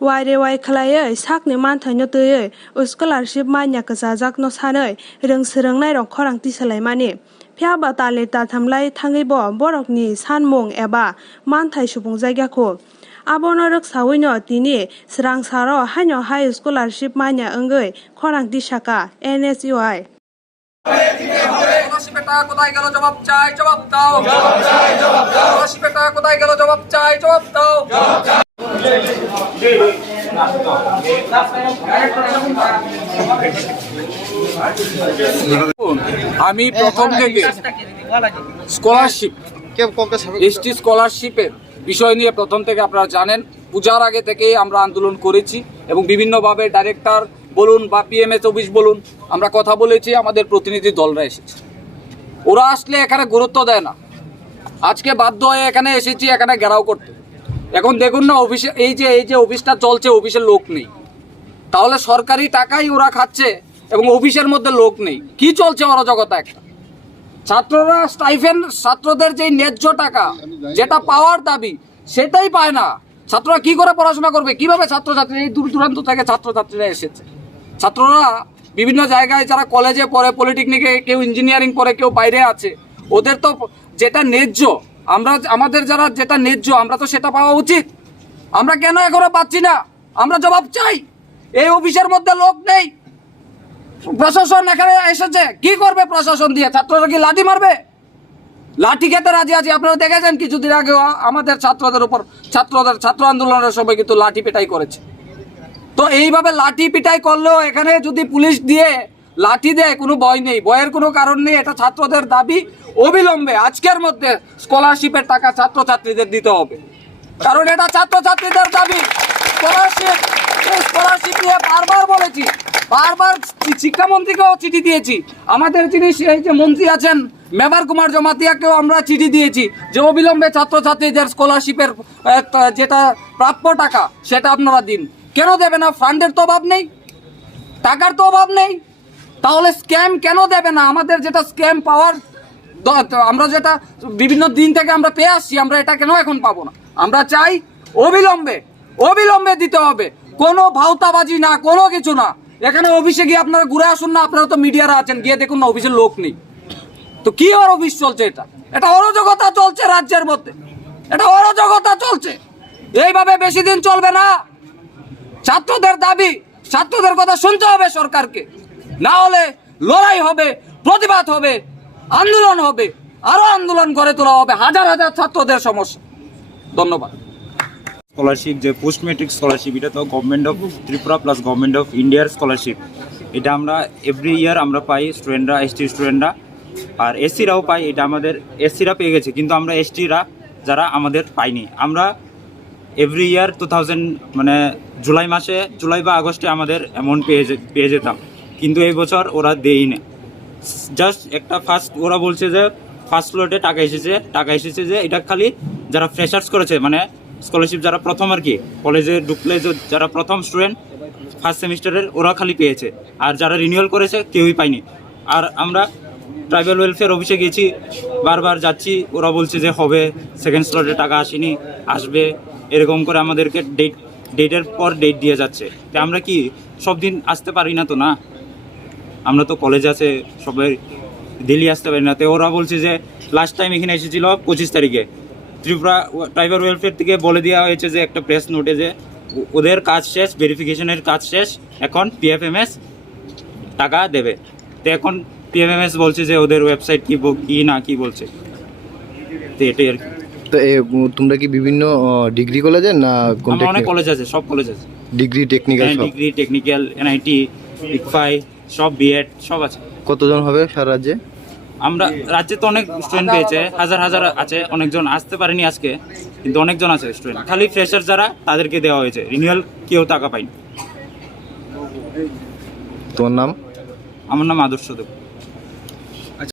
Waire wai khalai sakni manthai tui scholarship manya kasajak no sanai reng serengnai rok khorang tisalaimani phiaba tale tathamlai thangi bo borokni sanmung eba manthai supung jaigako abono rok sawino tini srang saro haino high scholarship manya angoi khorang tisaka NSUI কোথায় গেল জবাব চাই জবাব দাও কোথায় গেল জবাব চাই জবাব দাও আমি প্রথম থেকে স্কলারশিপ এসটি স্কলারশিপের বিষয় নিয়ে প্রথম থেকে আপনারা জানেন পূজার আগে থেকেই আমরা আন্দোলন করেছি এবং বিভিন্নভাবে ডাইরেক্টর বলুন বা পিএমএস অফিস বলুন আমরা কথা বলেছি আমাদের প্রতিনিধি দলরা এসেছে ওরা আসলে এখানে গুরুত্ব দেয় না আজকে বাধ্য হয়ে এখানে এসেছি এখানে ঘেরাও করতে এখন দেখুন না অফিসে এই যে অফিসটা চলছে অফিসের লোক নেই তাহলে সরকারি টাকাই ওরা খাচ্ছে এবং অফিসের মধ্যে লোক নেই কি চলছে অরাজকতা একটা ছাত্ররা স্টাইফেন্ড ছাত্রদের যে ন্যায্য টাকা যেটা পাওয়ার দাবি সেটাই পায় না ছাত্ররা কি করে পড়াশোনা করবে কিভাবে ছাত্রছাত্রী এই দূর দূরান্ত থেকে ছাত্রছাত্রীরা এসেছে ছাত্ররা বিভিন্ন জায়গায় যারা কলেজে পড়ে পলিটেকনিকে কেউ ইঞ্জিনিয়ারিং পড়ে কেউ বাইরে আছে ওদের তো যেটা ন্যায্য আমাদের যারা যেটা ন্যায্য আমরা তো সেটা পাওয়া উচিত আমরা কেন এখনো পাচ্ছি না আমরা জবাব চাই এই অফিসের মধ্যে লোক নেই প্রশাসন এখানে এসেছে কি করবে প্রশাসন দিয়ে ছাত্ররা কি লাঠি মারবে লাঠি খেতে রাজি আছে আপনারা দেখেছেন কিছুদিন আগে আমাদের ছাত্রদের উপর ছাত্র আন্দোলনের সময় কিন্তু লাঠি পেটাই করেছে তো এইভাবে লাঠি পিটাই করলেও এখানে যদি পুলিশ দিয়ে লাঠি দেয় কোনো ভয় নেই ভয়ের কোনো কারণ নেই এটা ছাত্রদের দাবি অবিলম্বে আজকের মধ্যে স্কলারশিপের টাকা ছাত্রছাত্রীদের দিতে হবে কারণ এটা ছাত্রছাত্রীদের দাবি স্কলারশিপ নিয়ে বারবার বলেছি বারবার শিক্ষামন্ত্রীকেও চিঠি দিয়েছি আমাদের যিনি এই যে মন্ত্রী আছেন মেবার কুমার জমাতিয়াকেও আমরা চিঠি দিয়েছি যে অবিলম্বে ছাত্রছাত্রীদের স্কলারশিপের যেটা প্রাপ্য টাকা সেটা আপনারা দিন কেন দেবে না ফান্ডের তো অভাব নেই টাকার তো অভাব নেই তাহলে স্ক্যাম কেন দেবে না আমাদের যেটা স্ক্যাম পাওয়ার আমরা যেটা বিভিন্ন দিন থেকে আমরা পেয়ে আসছি আমরা এটা কেন এখন পাবো না আমরা চাই অবিলম্বে দিতে হবে কোনো ভাওতাবাজি না কোনো কিছু না এখানে অফিসে গিয়ে আপনারা ঘুরে আসুন না আপনারা তো মিডিয়ারা আছেন গিয়ে দেখুন না অফিসের লোক নেই তো কি আর অফিস চলছে এটা অরাজকতা চলছে রাজ্যের মধ্যে এটা অরাজকতা চলছে এইভাবে বেশি দিন চলবে না ছাত্রদের দাবি ছাত্রদের কথা শুনতে হবে সরকারকে না হলে লড়াই হবে প্রতিবাদ হবে আন্দোলন হবে আরো আন্দোলন গড়ে তোলা হবে হাজার হাজার ছাত্রদের সমস্যা ধন্যবাদ স্কলারশিপ যে পোস্ট মেট্রিক স্কলারশিপ এটা তো government of Tripura plus government of ইন্ডিয়ার স্কলারশিপ এটা আমরা এভরি ইয়ার আমরা পাই স্টুডেন্টরা এসটি স্টুডেন্টরা আর এসসিরাও পাই এটা আমাদের এসসিরা পেয়ে গেছে কিন্তু আমরা এসটিরা যারা আমাদের পাইনি আমরা এভরি ইয়ার 2000 মানে জুলাই বা আগস্টে আমাদের অ্যামাউন্ট পেয়ে যেতাম কিন্তু এই বছর ওরা দেই না জাস্ট একটা ওরা বলছে যে ফার্স্ট ফ্লোরে টাকা এসেছে যে এটা খালি যারা ফ্রেশার্স করেছে মানে স্কলারশিপ যারা প্রথম আর কি কলেজে ঢুকলে যারা প্রথম স্টুডেন্ট ফার্স্ট সেমিস্টারের ওরা খালি পেয়েছে আর যারা রিনিউয়াল করেছে কেউই পায়নি আর আমরা ট্রাইবাল ওয়েলফেয়ার অফিসে গেছি বারবার যাচ্ছি ওরা বলছে যে হবে সেকেন্ড স্লটে টাকা আসবে এরকম করে আমাদেরকে ডেটের পর ডেট দিয়ে যাচ্ছে তো আমরা কি সব দিন আসতে পারি না তো না আমরা তো কলেজ আছে সবাই দিল্লি আসতে পারি না তো ওরা বলছে যে লাস্ট টাইম এখানে এসেছিল 25 তারিখে ত্রিপুরা ট্রাইবাল ওয়েলফেয়ার থেকে বলে দেওয়া হয়েছে যে একটা প্রেস নোটে যে ওদের কাজ শেষ ভেরিফিকেশনের কাজ শেষ এখন পিএফএমএস টাকা দেবে তো এখন পিএফএমএস বলছে যে ওদের ওয়েবসাইট কি বলছে তো এটাই আর কি তো তোমরা কি বিভিন্ন ডিগ্রি কলেজের না অনেক কলেজ আছে সব কলেজ আছে ডিগ্রি টেকনিক্যাল এনআইটি ইকফাই সব বিএড সব আছে কতজন হবে সারা রাজ্যে আমরা রাজ্যে তো অনেক স্টুডেন্ট পেয়েছে হাজার আছে অনেকজন আসতে পারেনি আজকে কিন্তু অনেকজন আছে স্টুডেন্ট খালি ফ্রেশার যারা তাদেরকে দেওয়া হয়েছে রিনিউয়াল কেউ টাকা পায়নি তোমার নাম আমার নাম আদর্শ দেব